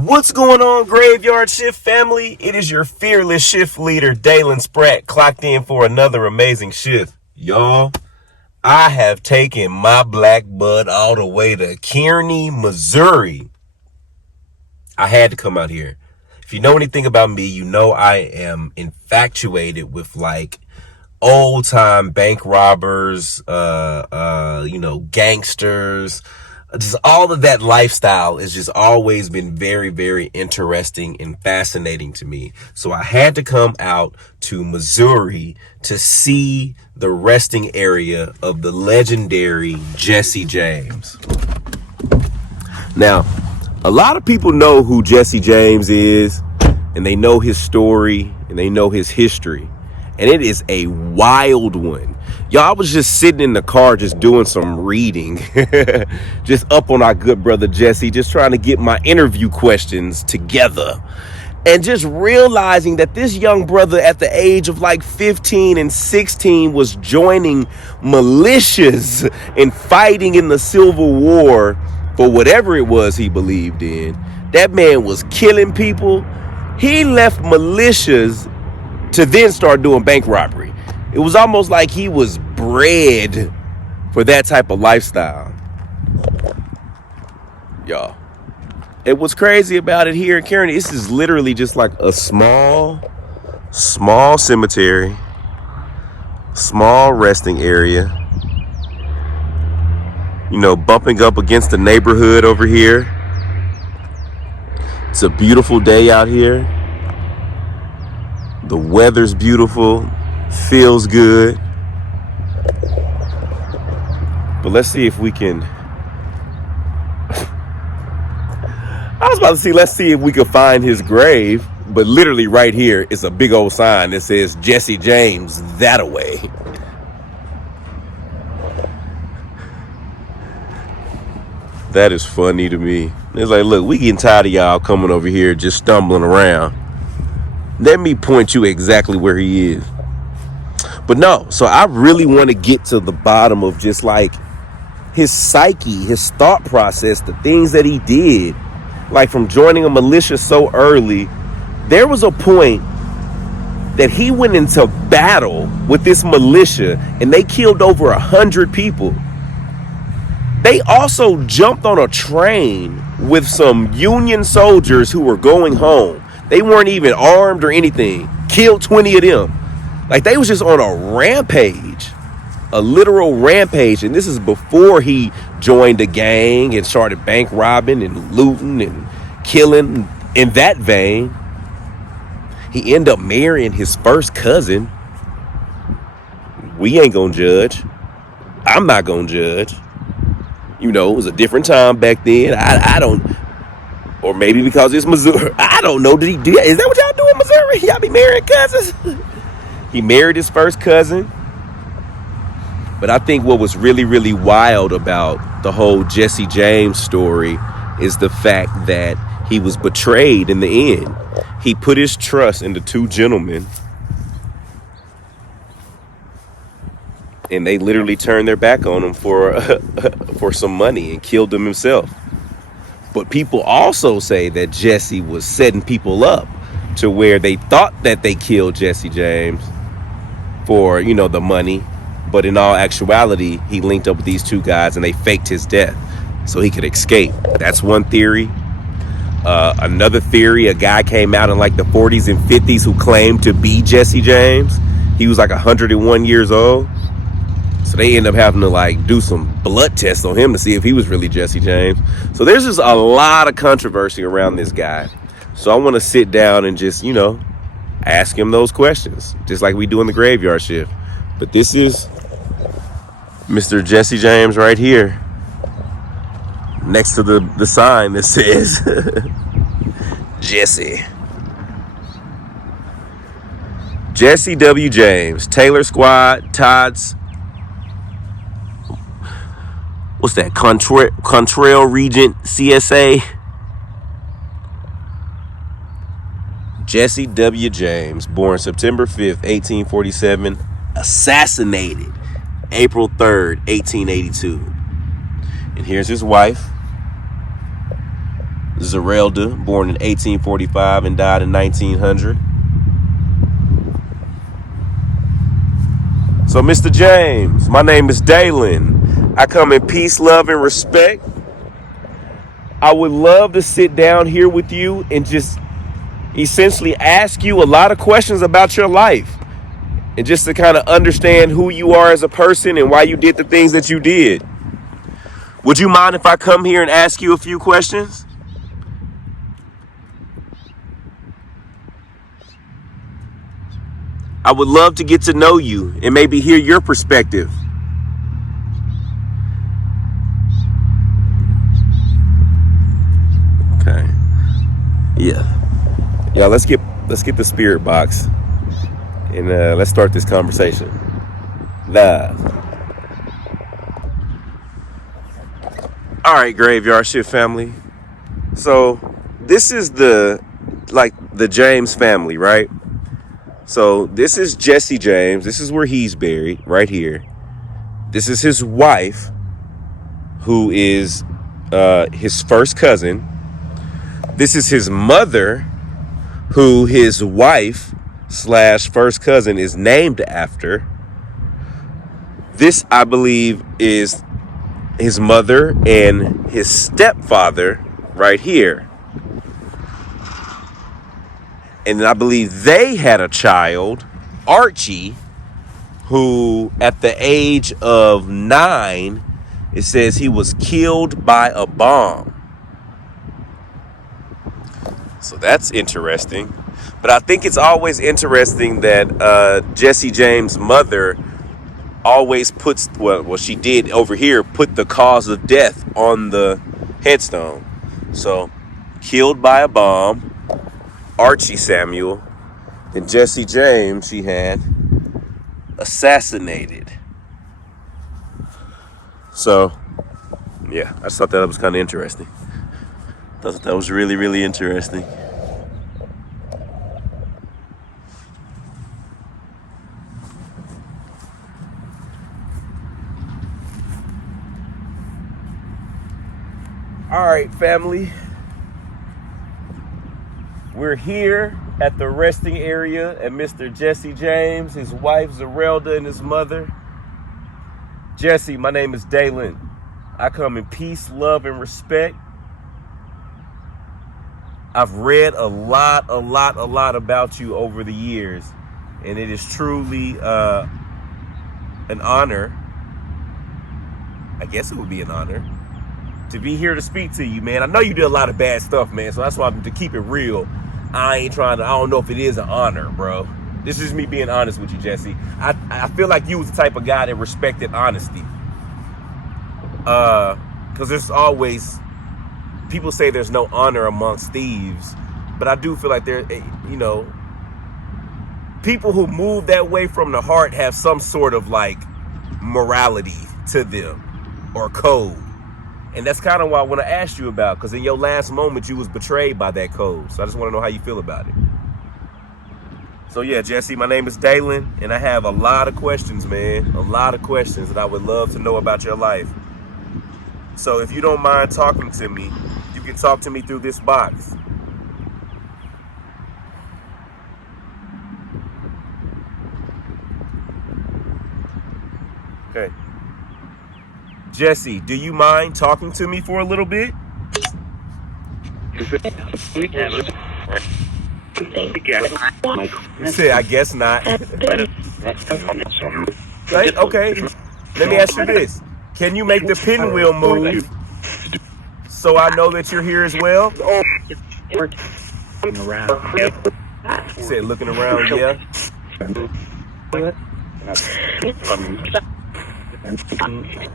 What's going on, Graveyard Shift family? It is your fearless shift leader, Dalen Spratt, clocked in for another amazing shift. Y'all, I have taken my black butt all the way to Kearney, Missouri. I had to come out here. If you know anything about me, you know I am infatuated with like old time bank robbers, gangsters. Just all of that lifestyle has just always been very, very interesting and fascinating to me. So I had to come out to Missouri to see the resting area of the legendary Jesse James. Now, a lot of people know who Jesse James is, and they know his story, and they know his history. And it is a wild one. Y'all, I was just sitting in the car just doing some reading, just up on our good brother Jesse, just trying to get my interview questions together. And just realizing that this young brother at the age of like 15 and 16 was joining militias and fighting in the Civil War for whatever it was he believed in. That man was killing people. He left militias to then start doing bank robbery. It was almost like he was bred for that type of lifestyle. Y'all. And what's crazy about it here in Kearney, this is literally just like a small cemetery, small resting area. You know, bumping up against the neighborhood over here. It's a beautiful day out here. The weather's beautiful, feels good. But let's see if we can. Let's see if we can find his grave. But literally right here is a big old sign that says Jesse James that-a-way. That is funny to me. It's like, look, we getting tired of y'all coming over here just stumbling around. Let me point you exactly where he is. But no, so I really want to get to the bottom of just like his psyche, his thought process, the things that he did. Like from joining a militia so early, there was a point that he went into battle with this militia and they killed over 100 people. They also jumped on a train with some Union soldiers who were going home. They weren't even armed or anything. Killed 20 of them. Like they was just on a rampage, a literal rampage. And this is before he joined a gang and started bank robbing and looting and killing in that vein. He ended up marrying his first cousin. We ain't gonna judge. I'm not gonna judge. You know, it was a different time back then. I don't. Or maybe because it's Missouri. I don't know. Did he do that? Is that what y'all do in Missouri? Y'all be marrying cousins? He married his first cousin. But I think what was really, really wild about the whole Jesse James story is the fact that he was betrayed in the end. He put his trust into two gentlemen. And they literally turned their back on him for some money and killed him himself. But people also say that Jesse was setting people up to where they thought that they killed Jesse James for, you know, the money. But in all actuality, he linked up with these two guys and they faked his death so he could escape. That's one theory. Another theory, a guy came out in like the 40s and 50s who claimed to be Jesse James. He was like 101 years old. So they end up having to like do some blood tests on him to see if he was really Jesse James. So there's just a lot of controversy around this guy. So I want to sit down and just, you know, ask him those questions, just like we do in the Graveyard Shift. But this is Mr. Jesse James right here, next to the sign that says Jesse. Jesse W. James, Taylor Squad, Todd's. What's that? Contrail Regent CSA. Jesse W. James, born September 5th, 1847, assassinated April 3rd, 1882. And here's his wife. Zerelda, born in 1845 and died in 1900. So, Mr. James, my name is Dalen. I come in peace, love, and respect. I would love to sit down here with you and just essentially ask you a lot of questions about your life and just to kind of understand who you are as a person and why you did the things that you did. Would you mind if I come here and ask you a few questions? I would love to get to know you and maybe hear your perspective. Okay. Yeah. Yeah, let's get the spirit box and let's start this conversation. Live. All right, Graveyard Shift family. So this is the James family, right? So this is Jesse James. This is where he's buried, right here. This is his wife, who is his first cousin. This is his mother, who his wife / first cousin is named after. This, I believe, is his mother and his stepfather right here. And I believe they had a child, Archie, who at the age of 9, it says he was killed by a bomb. So that's interesting. But I think it's always interesting that Jesse James' mother always puts, well, she did over here, put the cause of death on the headstone. So, killed by a bomb, Archie Samuel, and Jesse James, she had assassinated. So, yeah, I just thought that was kind of interesting. I thought that was really, really interesting. All right, family. We're here at the resting area at Mr. Jesse James, his wife Zerelda, and his mother. Jesse, my name is Dalen. I come in peace, love, and respect. I've read a lot about you over the years, and it is truly an honor. I guess it would be an honor to be here to speak to you, man. I know you did a lot of bad stuff, man, so that's why to keep it real, I don't know if it is an honor, bro. This is me being honest with you, Jesse. I feel like you was the type of guy that respected honesty. Because there's always, people say there's no honor amongst thieves, but I do feel like there, people who move that way from the heart have some sort of like morality to them or code. And that's kind of what I want to ask you about, because in your last moment, you was betrayed by that code. So I just want to know how you feel about it. So yeah, Jesse, my name is Dalen, and I have a lot of questions, man. A lot of questions that I would love to know about your life. So if you don't mind talking to me, you can talk to me through this box. Okay. Jesse, do you mind talking to me for a little bit? You said, I guess not. Okay, let me ask you this. Can you make the pinwheel move so I know that you're here as well? He said, looking around, yeah.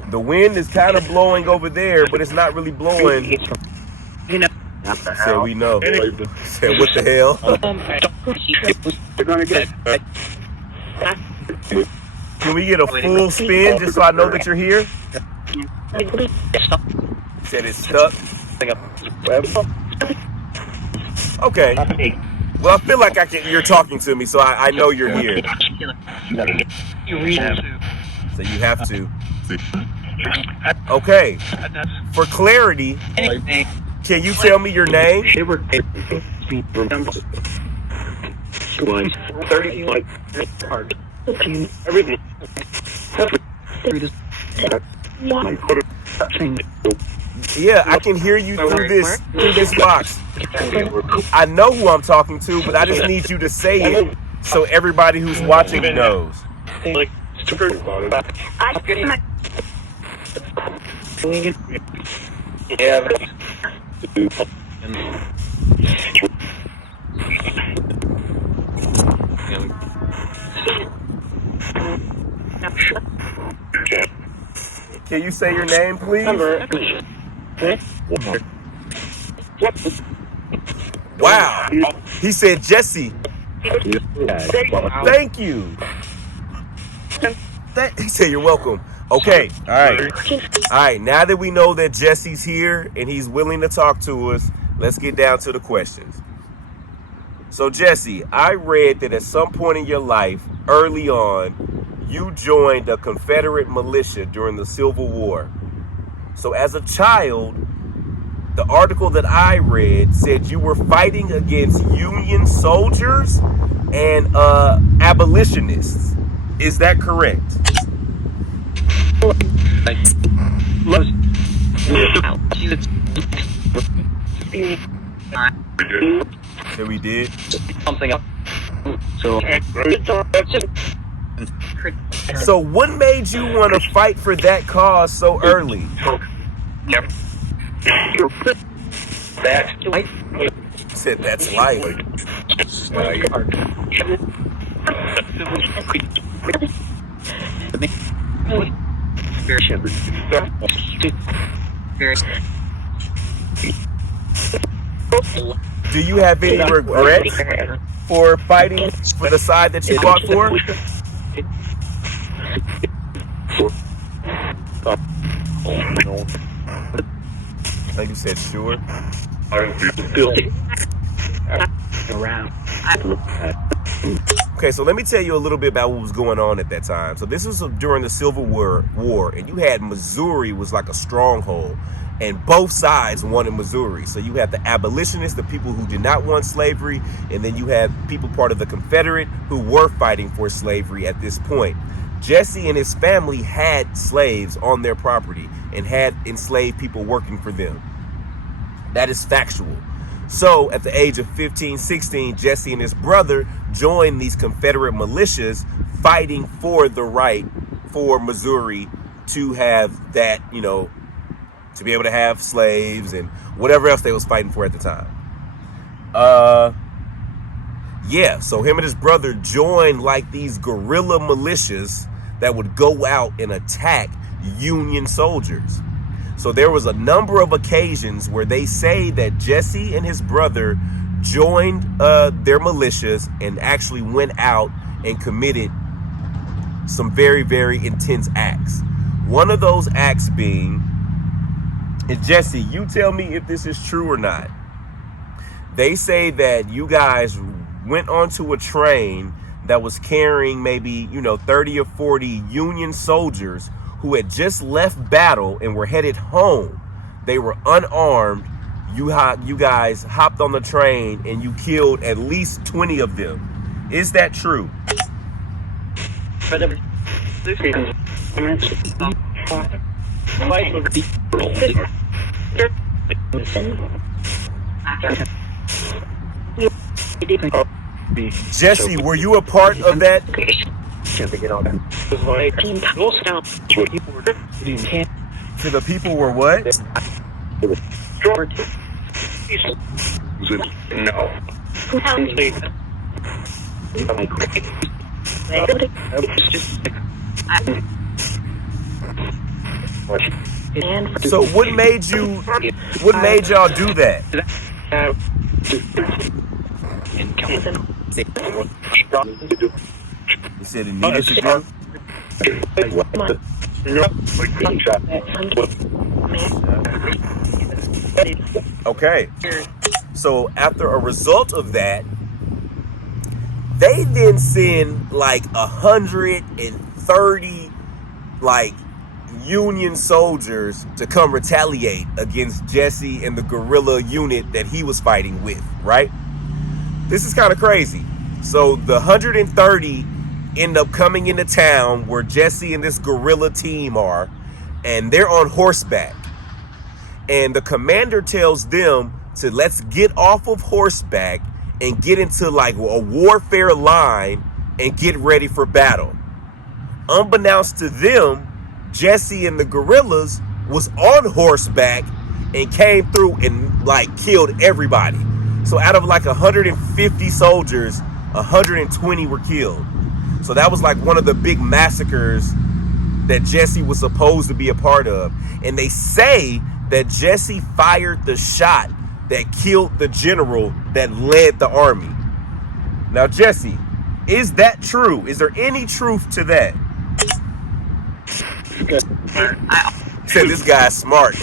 The wind is kind of blowing over there, but it's not really blowing. Said we know. Said what the hell? Can we get a full spin just so I know that you're here? Said it's stuck. Okay. Well, I feel like you're talking to me, so I know you're here. So you have to. Okay. For clarity, Can you tell me your name? They were was 30 like hard. Everything. Yeah, I can hear you through this box. I know who I'm talking to, but I just need you to say it so everybody who's watching knows. Yeah. Can you say your name, please? Wow. He said Jesse. Thank you. He said you're welcome. Okay. All right. Now that we know that Jesse's here and he's willing to talk to us, let's get down to the questions. So Jesse, I read that at some point in your life, early on, you joined a Confederate militia during the Civil War. So as a child, the article that I read said you were fighting against Union soldiers and abolitionists. Is that correct? So we did Something up. So what made you want to fight for that cause so early? Said that's life. Do you have any regrets for fighting for the side that you fought for? Like you said, sure. Okay, so let me tell you a little bit about what was going on at that time. So this was during the Civil War, and you had Missouri was like a stronghold, and both sides wanted Missouri. So you had the abolitionists, the people who did not want slavery, and then you had people part of the Confederate who were fighting for slavery at this point. Jesse and his family had slaves on their property and had enslaved people working for them. That is factual. So at the age of 15, 16, Jesse and his brother joined these Confederate militias fighting for the right for Missouri to have that, to be able to have slaves and whatever else they was fighting for at the time. So him and his brother joined like these guerrilla militias that would go out and attack Union soldiers. So there was a number of occasions where they say that Jesse and his brother joined their militias and actually went out and committed some very, very intense acts. One of those acts being, and Jesse, you tell me if this is true or not. They say that you guys went onto a train that was carrying maybe, 30 or 40 Union soldiers who had just left battle and were headed home. They were unarmed. You guys hopped on the train and you killed at least 20 of them. Is that true? Jesse, were you a part of that? To the people were what? No. So what made y'all do that? You said it needed to do? Okay. So after a result of that, they then send like 130 Union soldiers to come retaliate against Jesse and the guerrilla unit that he was fighting with, right? This is kind of crazy. So the 130 end up coming into town where Jesse and this guerrilla team are, and they're on horseback. And the commander tells them to let's get off of horseback and get into like a warfare line and get ready for battle. Unbeknownst to them, Jesse and the guerrillas was on horseback and came through and like killed everybody. So out of like 150 soldiers, 120 were killed. So that was like one of the big massacres that Jesse was supposed to be a part of. And they say that Jesse fired the shot that killed the general that led the army. Now, Jesse, is that true? Is there any truth to that? Said this guy's smart.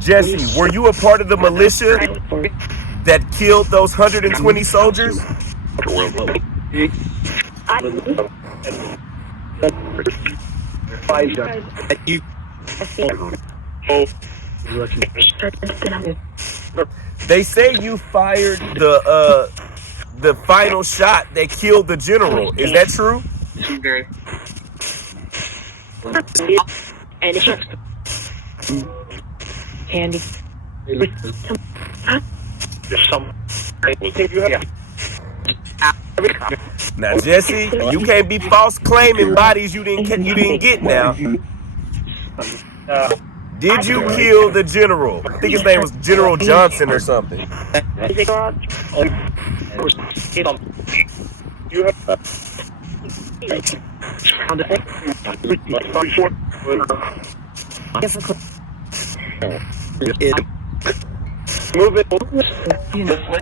Jesse, were you a part of the militia that killed those 120 soldiers? They say you fired the final shot that killed the general. Is that true? Candy. Now, Jesse, you can't be false claiming bodies you didn't get now. Did you kill the general? I think his name was General Johnson or something.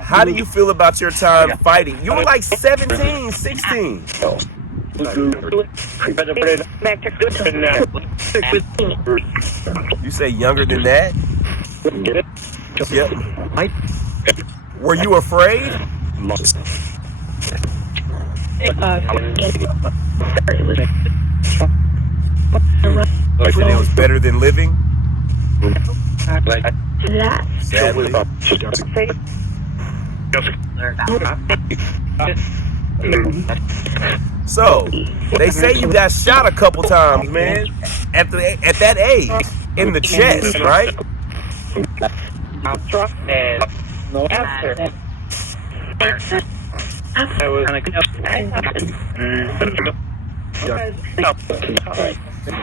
How do you feel about your time fighting? You were like 17, 16. You say younger than that? Yep. Were you afraid? I said it was better than living? Sadly. So, they say you got shot a couple times, man. At that age. In the chest, right?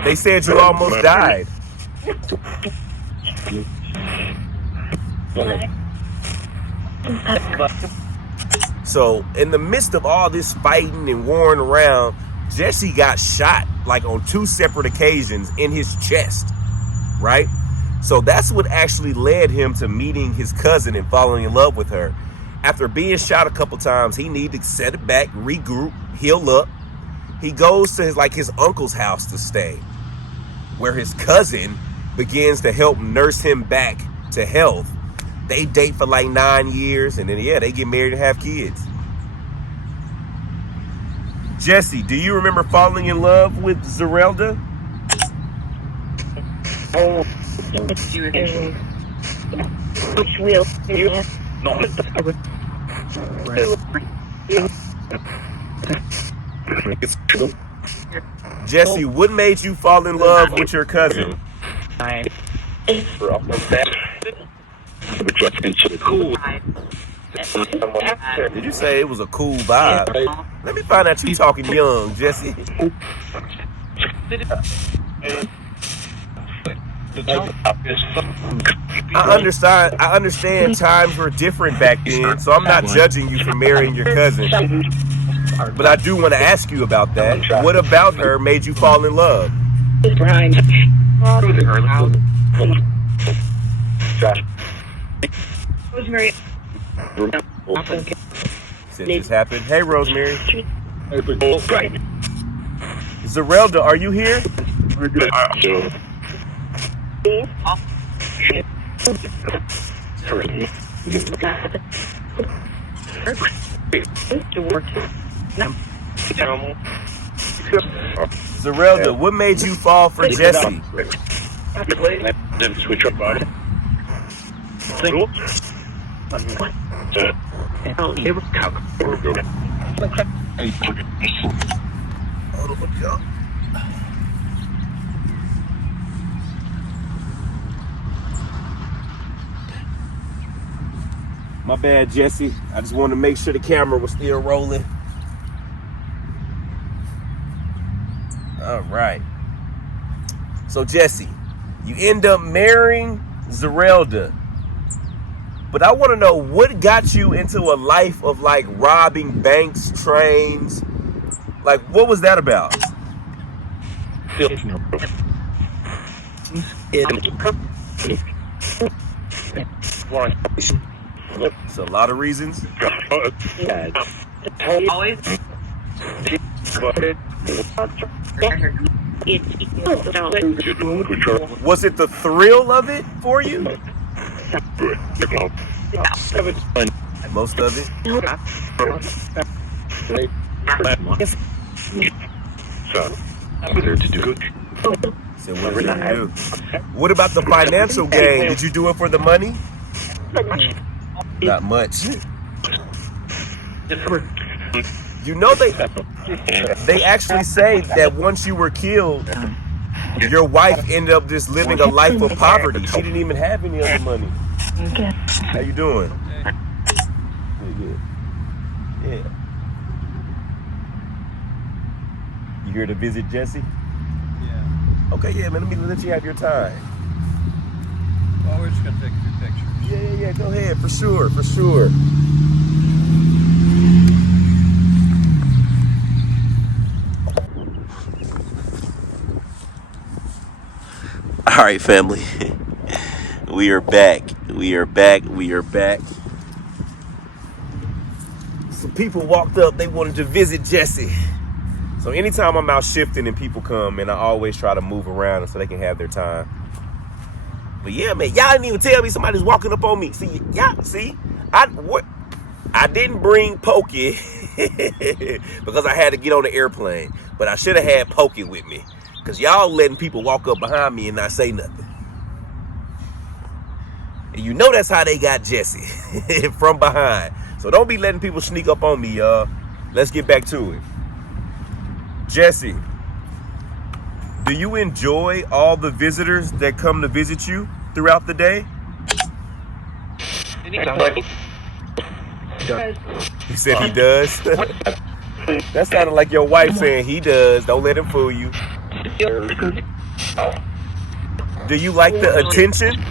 They said you almost died. So, in the midst of all this fighting and warring around, Jesse got shot like on 2 separate occasions in his chest, right? So that's what actually led him to meeting his cousin and falling in love with her. After being shot a couple times, he needed to set it back, regroup, heal up. He goes to his uncle's house to stay, where his cousin begins to help nurse him back to health. They date for like 9 years, and then they get married and have kids. Jesse, do you remember falling in love with Zerelda? Jesse, what made you fall in love with your cousin? Did you say it was a cool vibe? Let me find out you talking young, Jesse. I understand times were different back then, so I'm not judging you for marrying your cousin. But I do want to ask you about that. What about her made you fall in love? Rosemary. Since this happened. Hey, Rosemary. Zerelda, are you here? Zerelda, what made you fall for Jesse? Switch your body. My bad, Jesse. I just wanted to make sure the camera was still rolling. All right. So, Jesse, you end up marrying Zerelda. But I want to know what got you into a life of like robbing banks, trains. Like, what was that about? It's a lot of reasons. Was it the thrill of it for you? Most of it. So what did you do? What about the financial gain? Did you do it for the money? Not much. You know they actually say that once you were killed, your wife ended up just living a life of poverty. She didn't even have any other money. How you doing? Good. Yeah. You here to visit Jesse? Yeah. Okay, yeah, man. Let you have your time. Well, we're just gonna take a few pictures. Yeah. Go ahead, for sure. All right, family. We are back. Some people walked up. They wanted to visit Jesse. So anytime I'm out shifting and people come, and I always try to move around so they can have their time. But yeah, man, y'all didn't even tell me somebody's walking up on me. See, I didn't bring Pokey because I had to get on the airplane. But I should have had Pokey with me. Because y'all letting people walk up behind me and not say nothing. And you know that's how they got Jesse. From behind. So don't be letting people sneak up on me, y'all. Let's get back to it. Jesse, do you enjoy all the visitors that come to visit you throughout the day? He said he does. That sounded like your wife saying he does. Don't let him fool you. Do you like the attention?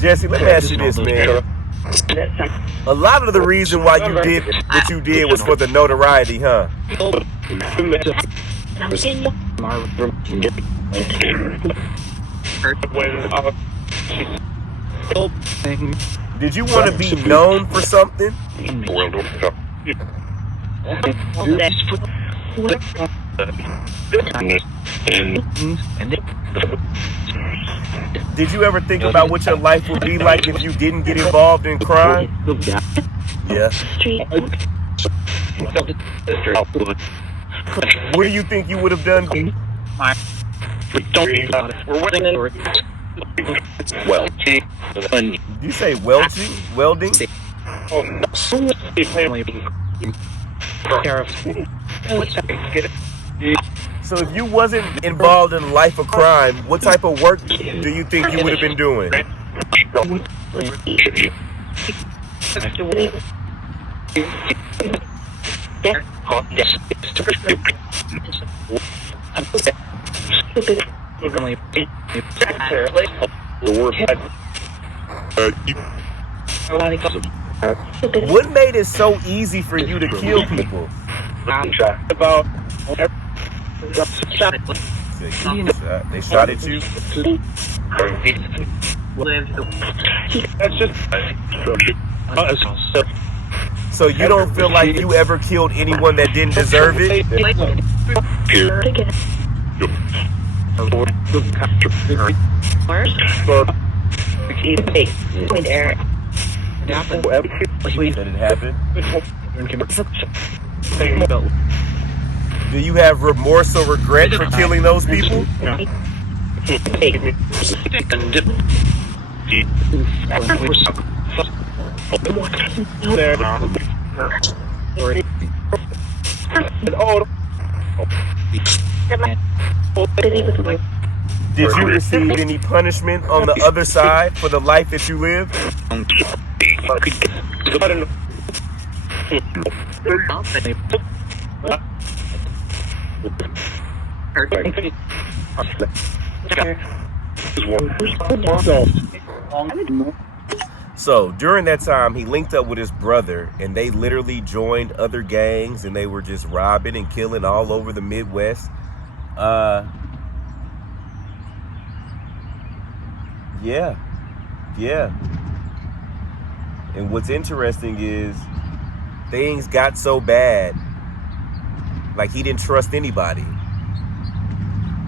Jesse, let me ask you this, man. A lot of the reason why you did what you did was for the notoriety, huh? Did you want to be known for something? Did you ever think about what your life would be like if you didn't get involved in crime? Yeah. What do you think you would have done? Did you say welding? Welding? So if you wasn't involved in life of crime, what type of work do you think you would have been doing? What made it so easy for you to kill people? They shot at you? So you don't feel like you ever killed anyone that didn't deserve it? That it happened? Do you have remorse or regret for killing those people? Did you receive any punishment on the other side for the life that you lived? So during that time, he linked up with his brother, and they literally joined other gangs, and they were just robbing and killing all over the Midwest. Yeah. And what's interesting is things got so bad, like he didn't trust anybody.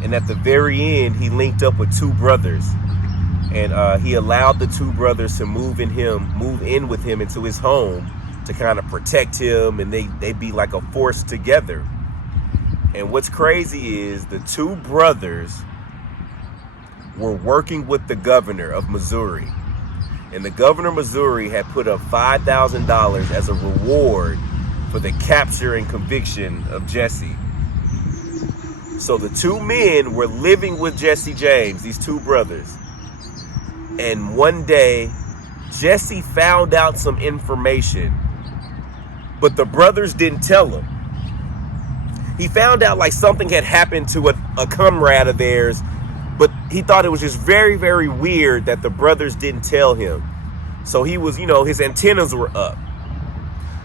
And at the very end, he linked up with two brothers, and he allowed the two brothers to move in with him into his home to kind of protect him, and they'd be like a force together. And what's crazy is the two brothers were working with the governor of Missouri. And the governor of Missouri had put up $5,000 as a reward for the capture and conviction of Jesse. So the two men were living with Jesse James, these two brothers. And one day, Jesse found out some information, but the brothers didn't tell him. He found out like something had happened to a comrade of theirs, but he thought it was just very, very weird that the brothers didn't tell him. So he was, his antennas were up.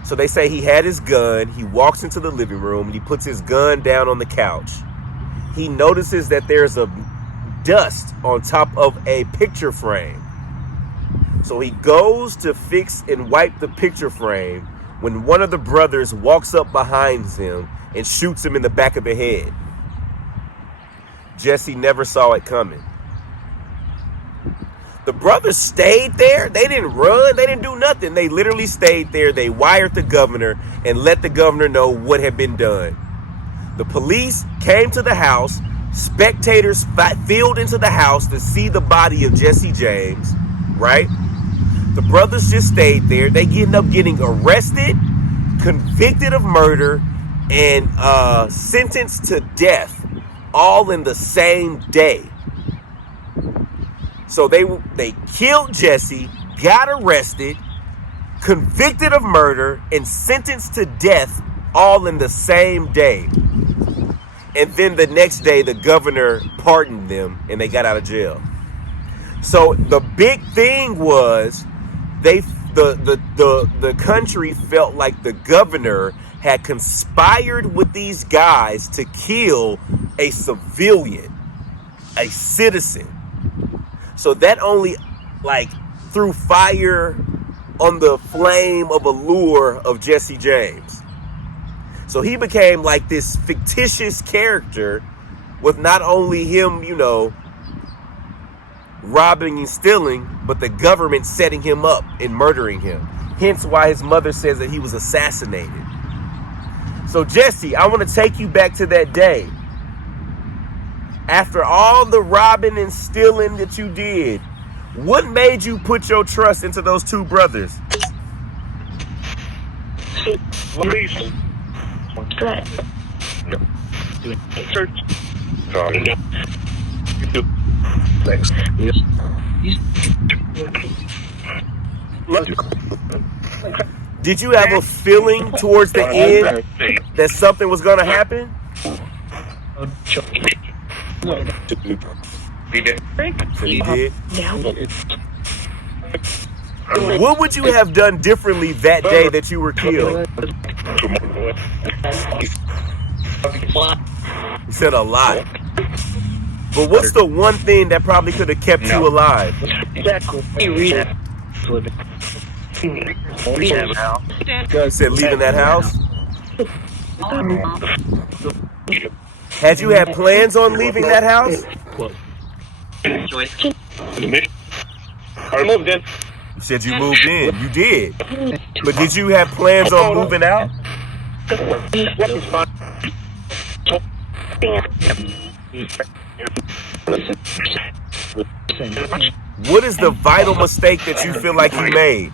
So they say he had his gun. He walks into the living room and he puts his gun down on the couch. He notices that there's a dust on top of a picture frame. So he goes to fix and wipe the picture frame when one of the brothers walks up behind him and shoots him in the back of the head. Jesse never saw it coming. The brothers stayed there. They didn't run. They didn't do nothing. They literally stayed there. They wired the governor and let the governor know what had been done. The police came to the house. Spectators filled into the house to see the body of Jesse James, right? The brothers just stayed there. They end up getting arrested, convicted of murder, and sentenced to death, all in the same day. So they killed Jesse, got arrested, convicted of murder, and sentenced to death, all in the same day. And then the next day, the governor pardoned them and they got out of jail. So the big thing was the country felt like the governor had conspired with these guys to kill a civilian, a citizen. So that only threw fire on the flame of allure of Jesse James. So he became like this fictitious character with not only him, robbing and stealing, but the government setting him up and murdering him. Hence why his mother says that he was assassinated. So Jesse, I want to take you back to that day. After all the robbing and stealing that you did, what made you put your trust into those two brothers? Spratt. Thanks. Did you have a feeling towards the end that something was going to happen? So he did. What would you have done differently that day that you were killed? You said a lot. But what's the one thing that probably could have kept you alive? You said leaving that house? Had you had plans on leaving that house? I moved in. You said you moved in. You did. But did you have plans on moving out? What is the vital mistake that you feel like you made?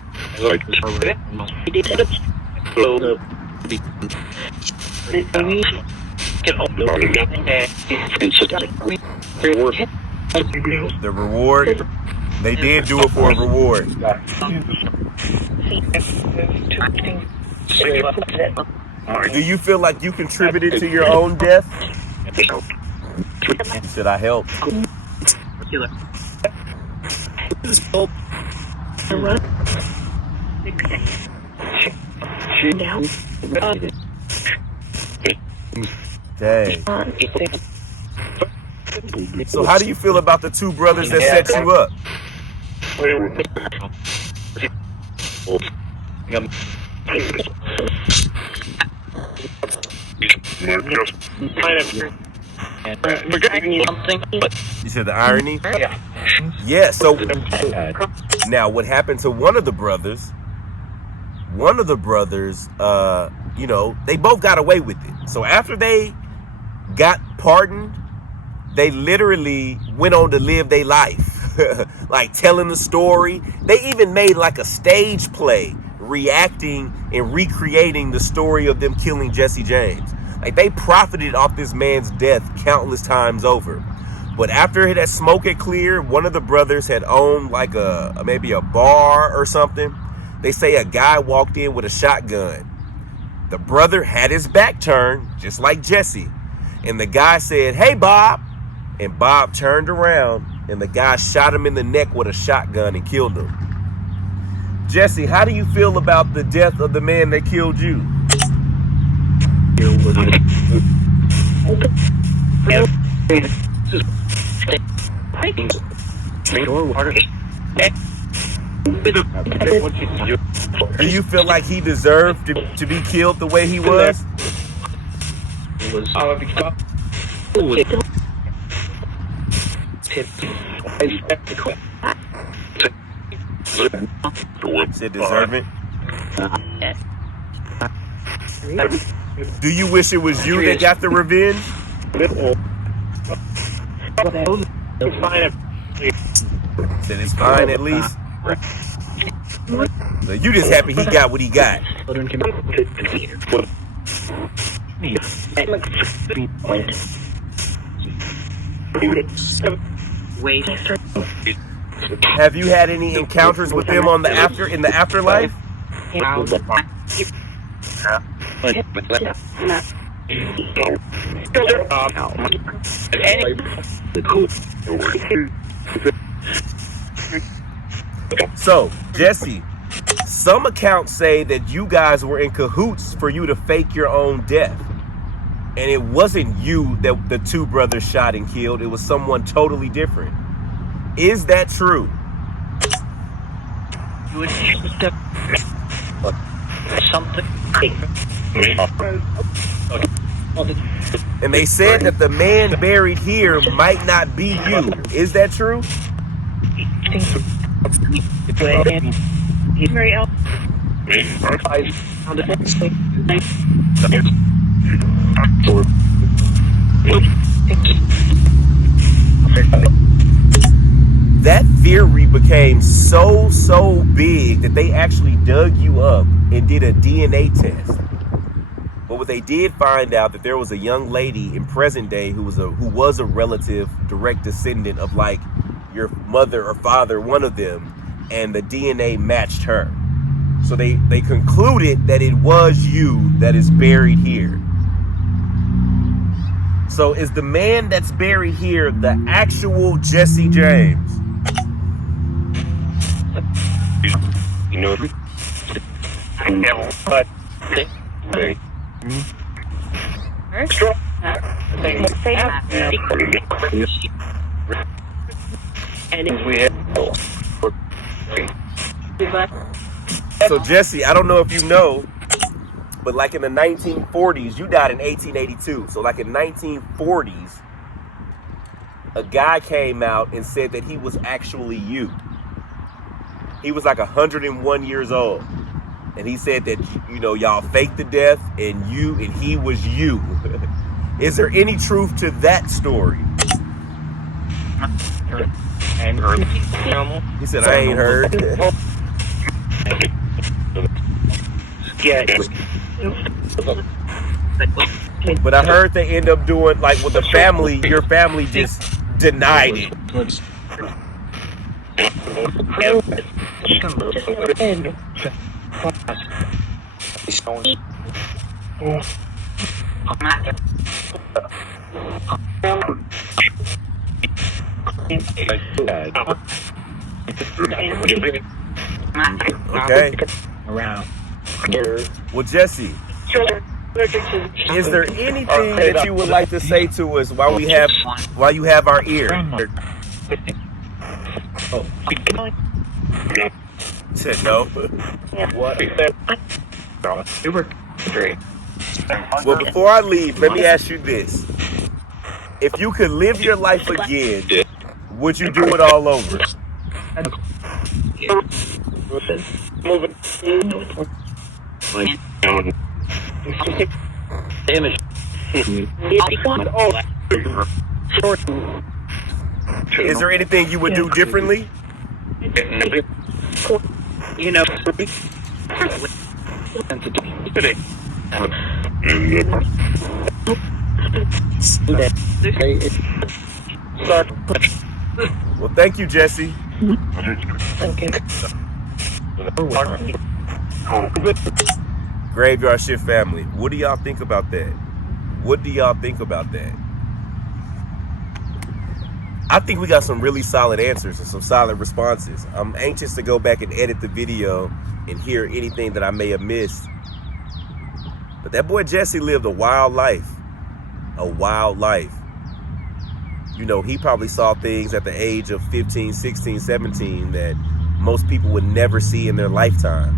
The reward? They did do it for a reward. Do you feel like you contributed to your own death? You said I helped. Dang. So how do you feel about the two brothers that set you up? You said the irony? Yeah, so now what happened to one of the brothers, you know, they both got away with it. So after they got pardoned, they literally went on to live their life. Like telling the story. They even made like a stage play reacting and recreating the story of them killing Jesse James. Like they profited off this man's death countless times over. But after that smoke had cleared, one of the brothers had owned like maybe a bar or something. They say a guy walked in with a shotgun. The brother had his back turned, just like Jesse. And the guy said, "Hey, Bob." And Bob turned around and the guy shot him in the neck with a shotgun and killed him. Jesse, how do you feel about the death of the man that killed you? Do you feel like he deserved to be killed the way he was? Said deserving. Do you wish it was you that got the revenge? Said it's fine at least. So you just happy he got what he got. Have you had any encounters with them in the afterlife? So, Jesse, some accounts say that you guys were in cahoots for you to fake your own death. And it wasn't you that the two brothers shot and killed. It was someone totally different. Is that true? And they said that the man buried here might not be you. Is that true? That theory became so big that they actually dug you up and did a DNA test. But what they did find out that there was a young lady in present day who was a relative, direct descendant of like your mother or father, one of them, and the DNA matched her. So they concluded that it was you that is buried here. So is the man that's buried here the actual Jesse James? You know, but So Jesse, I don't know if you know, but like in the 1940s, you died in 1882. So like in 1940s, a guy came out and said that he was actually you. He was like 101 years old. And he said that, you know, y'all faked the death and he was you. Is there any truth to that story? He said, I ain't heard. But I heard they end up doing, like, with the family, your family just denied it. Okay. Well, Jesse, is there anything that you would like to say to us while you have our ear? No. Well, before I leave, let me ask you this. If you could live your life again, would you do it all over? Is there anything you would do differently? You know, Well, thank you, Jesse. Graveyard Shift family, what do y'all think about that? What do y'all think about that? I think we got some really solid answers and some solid responses. I'm anxious to go back and edit the video and hear anything that I may have missed. But that boy Jesse lived a wild life. A wild life. You know, he probably saw things at the age of 15, 16, 17 that most people would never see in their lifetime.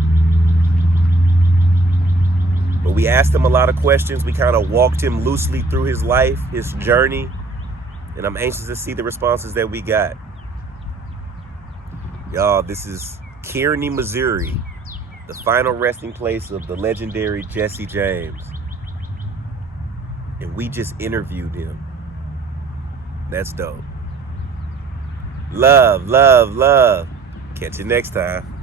But we asked him a lot of questions. We kind of walked him loosely through his life, his journey. And I'm anxious to see the responses that we got. Y'all, this is Kearney, Missouri, the final resting place of the legendary Jesse James. And we just interviewed him. That's dope. Love, love, love. Catch you next time.